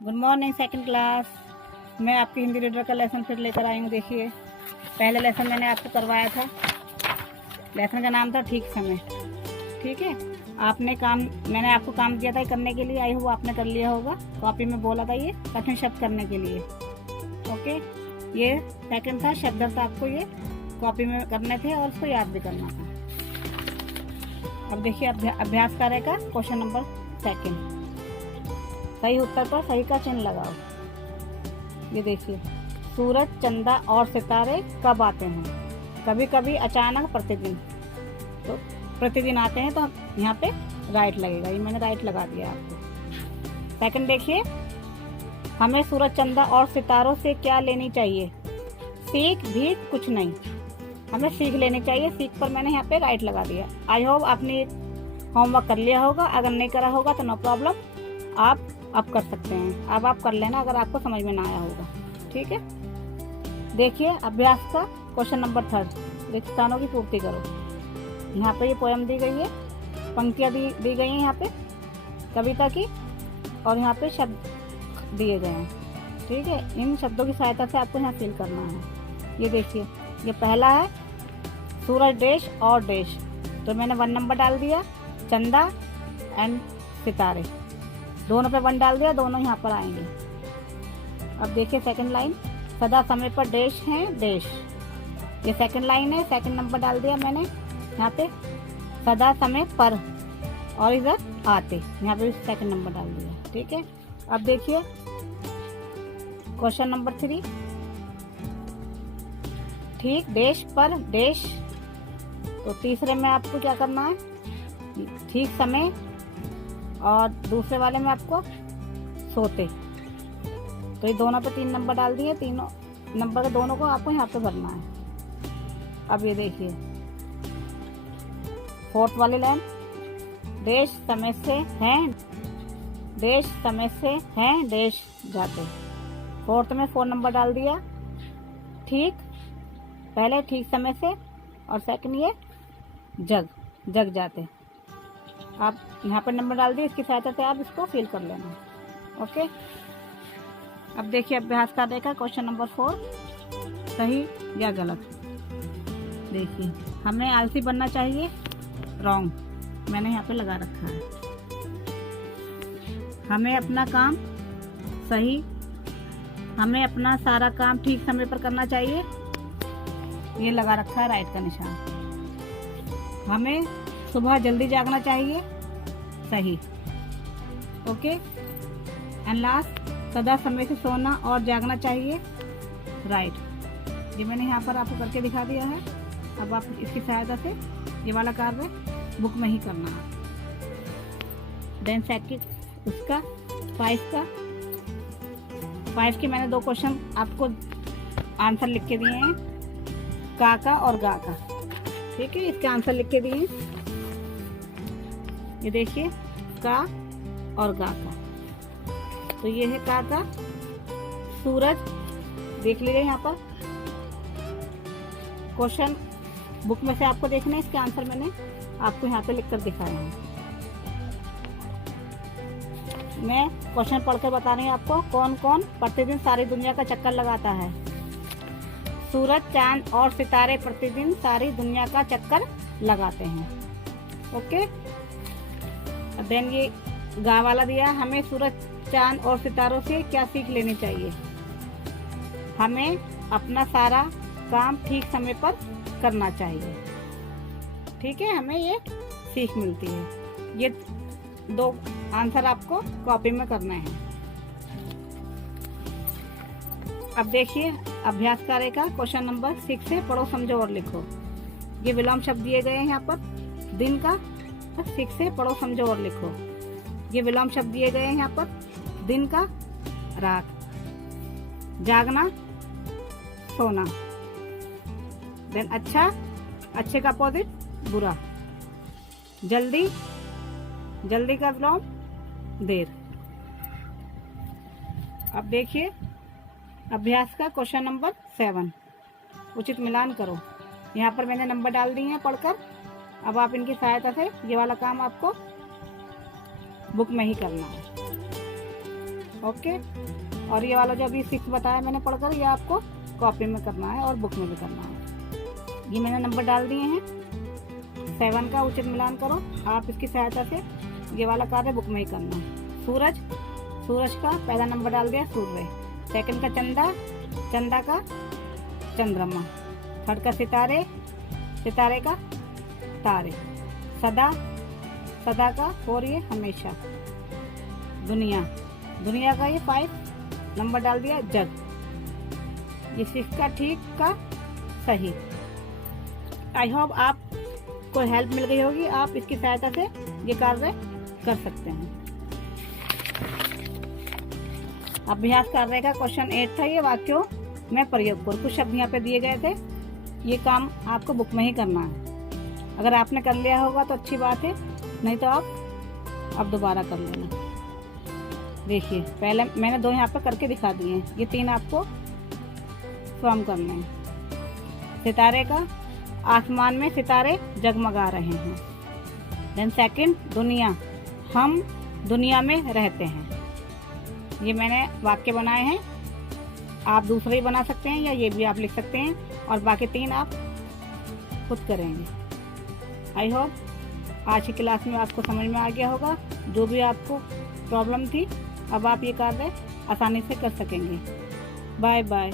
Good morning second class. मैं आपकी Hindi reader का लेसन फिर लेकर आई हूँ। देखिए, पहले लेसन मैंने आपको करवाया था। लेसन का नाम था ठीक समय। ठीक है, मैंने आपको काम दिया था करने के लिए। आई होप आपने कर लिया होगा। कॉपी में बोला था ये कठिन शब्द करने के लिए। ओके, ये सेकंड था शब्द था, आपको ये कॉपी में करने थे और उसको याद भी करना था। अब देखिए अभ्यास करेगा क्वेश्चन नंबर सेकंड। सही उत्तर पर सही का चिन्ह लगाओ। ये देखिए, सूरज, चंदा और सितारे कब आते हैं? कभी कभी, अचानक, प्रतिदिन। तो प्रतिदिन आते हैं तो यहाँ पे राइट लगेगा। ये मैंने राइट लगा दिया आपको। सेकंड देखिए, हमें सूरज, चंदा और सितारों से क्या लेनी चाहिए? सीख भी कुछ नहीं। हमें सीख लेनी चाहिए। सीख पर मैंने यहाँ पे राइट लगा दिया। आई होप आपने होमवर्क कर लिया होगा। अगर नहीं करा होगा तो नो प्रॉब्लम, आप अब कर सकते हैं। अब आप कर लेना अगर आपको समझ में ना आया होगा। ठीक है, देखिए अभ्यास का क्वेश्चन नंबर थर्ड। रिक्त स्थानों की पूर्ति करो। यहाँ पे ये पोयम दी गई है, पंक्तियाँ दी गई हैं यहाँ पे कविता की, और यहाँ पे शब्द दिए गए हैं। ठीक है, इन शब्दों की सहायता से आपको यहाँ फिल करना है। ये देखिए, ये पहला है सूरज देश और देश, तो मैंने 1 नंबर डाल दिया। चंदा एंड सितारे दोनों पे 1 डाल दिया, दोनों यहाँ पर आएंगे। अब देखिए सेकंड लाइन, सदा समय पर देश है देश। ये सेकंड लाइन है, सेकंड नंबर डाल दिया मैंने यहाँ पे। सदा समय पर और इधर आते, यहाँ पे सेकंड नंबर डाल दिया। ठीक है, अब देखिए क्वेश्चन नंबर 3। ठीक देश पर देश, तो तीसरे में आपको क्या करना है? ठीक समय, और दूसरे वाले में आपको सोते। तो ये दोनों पे 3 नंबर डाल दिए। तीनों नंबर के दोनों को आपको यहाँ पे भरना है। अब ये देखिए फोर्थ वाली लाइन, देश समय से हैं, देश समय से हैं देश जाते। फोर्थ में 4 नंबर डाल दिया। ठीक, पहले ठीक समय से, और सेकंड ये जग जाते। आप यहाँ पर नंबर डाल दिए, इसकी सहायता से आप इसको फिल कर लेना। ओके, अब देखिए अभ्यास का देखा क्वेश्चन नंबर 4, सही या गलत। देखिए, हमें आलसी बनना चाहिए, रॉन्ग, मैंने यहाँ पे लगा रखा है। हमें अपना काम सही, हमें अपना सारा काम ठीक समय पर करना चाहिए, ये लगा रखा है राइट का निशान। हमें सुबह जल्दी जागना चाहिए, सही। ओके, एंड लास्ट, सदा समय से सोना और जागना चाहिए, राइट। ये मैंने यहाँ पर आपको करके दिखा दिया है। अब आप इसकी सहायता से ये वाला कार्य बुक में ही करना है। देन सेकंड उसका 5 के मैंने 2 क्वेश्चन आपको आंसर लिख के दिए हैं, का और गा का। ठीक है, इसके आंसर लिख के दिए। ये देखिए, का और गा का। तो ये है का। सूरज देख लीजिए यहाँ पर। क्वेश्चन बुक में से आपको देखना है, इसके आंसर मैंने आपको यहाँ पे लिखकर दिखाया है। मैं क्वेश्चन पढ़कर बता रही हूँ आपको। कौन कौन प्रतिदिन सारी दुनिया का चक्कर लगाता है? सूरज, चांद और सितारे प्रतिदिन सारी दुनिया का चक्कर लगाते हैं। ओके, देन ये गा वाला दिया, हमें सूरज, चांद और सितारों से क्या सीख लेनी चाहिए? हमें अपना सारा काम ठीक समय पर करना चाहिए। ठीक है, हमें ये सीख मिलती है। ये 2 आंसर आपको कॉपी में करना है। अब देखिए अभ्यास कार्य का क्वेश्चन नंबर 6 से पढ़ो, समझो और लिखो। ये विलोम शब्द दिए गए हैं यहाँ पर दिन का। 6 से पढ़ो, समझो और लिखो। ये विलोम शब्द दिए गए हैं यहाँ पर दिन का, रात। जागना, सोना। देन अच्छा, अच्छे का अपोजिट बुरा। जल्दी का विलोम देर। अब देखिए अभ्यास का क्वेश्चन नंबर 7, उचित मिलान करो। यहाँ पर मैंने नंबर डाल दिए हैं पढ़कर। अब आप इनकी सहायता से ये वाला काम आपको बुक में ही करना है। ओके। और ये वाला जो अभी 6 बताया मैंने पढ़कर, ये आपको कॉपी में करना है और बुक में भी करना है। ये मैंने नंबर डाल दिए हैं। 7 का उचित मिलान करो। आप इसकी सहायता से ये वाला कार्य बुक में ही करना है। सूरज, सूरज का पहला नंबर डाल दिया सूर्य। सेकंड का चंदा, चंदा का चंद्रमा। थर्ड का सितारे, सितारे का तारे। सदा, सदा का 4 ये हमेशा। दुनिया, दुनिया का ये 5 नंबर डाल दिया जग। ये 6 का ठीक का सही। आई होप आपको हेल्प मिल गई होगी। आप इसकी सहायता से ये कार्य कर सकते हैं। अभ्यास कार्य का क्वेश्चन 8 था। ये वाक्यों में प्रयोग करो। कुछ शब्द यहाँ पे दिए गए थे। ये काम आपको बुक में ही करना है। अगर आपने कर लिया होगा तो अच्छी बात है, नहीं तो आप अब दोबारा कर लेना। देखिए पहले मैंने 2 यहाँ पर करके दिखा दिए हैं। ये 3 आपको फॉर्म करने हैं। सितारे का, आसमान में सितारे जगमगा रहे हैं। देन सेकंड, दुनिया, हम दुनिया में रहते हैं। ये मैंने वाक्य बनाए हैं। आप दूसरे ही बना सकते हैं या ये भी आप लिख सकते हैं, और बाकी 3 आप खुद करेंगे। आई होप आज की क्लास में आपको समझ में आ गया होगा। जो भी आपको प्रॉब्लम थी, अब आप ये कार्य आसानी से कर सकेंगे। Bye bye.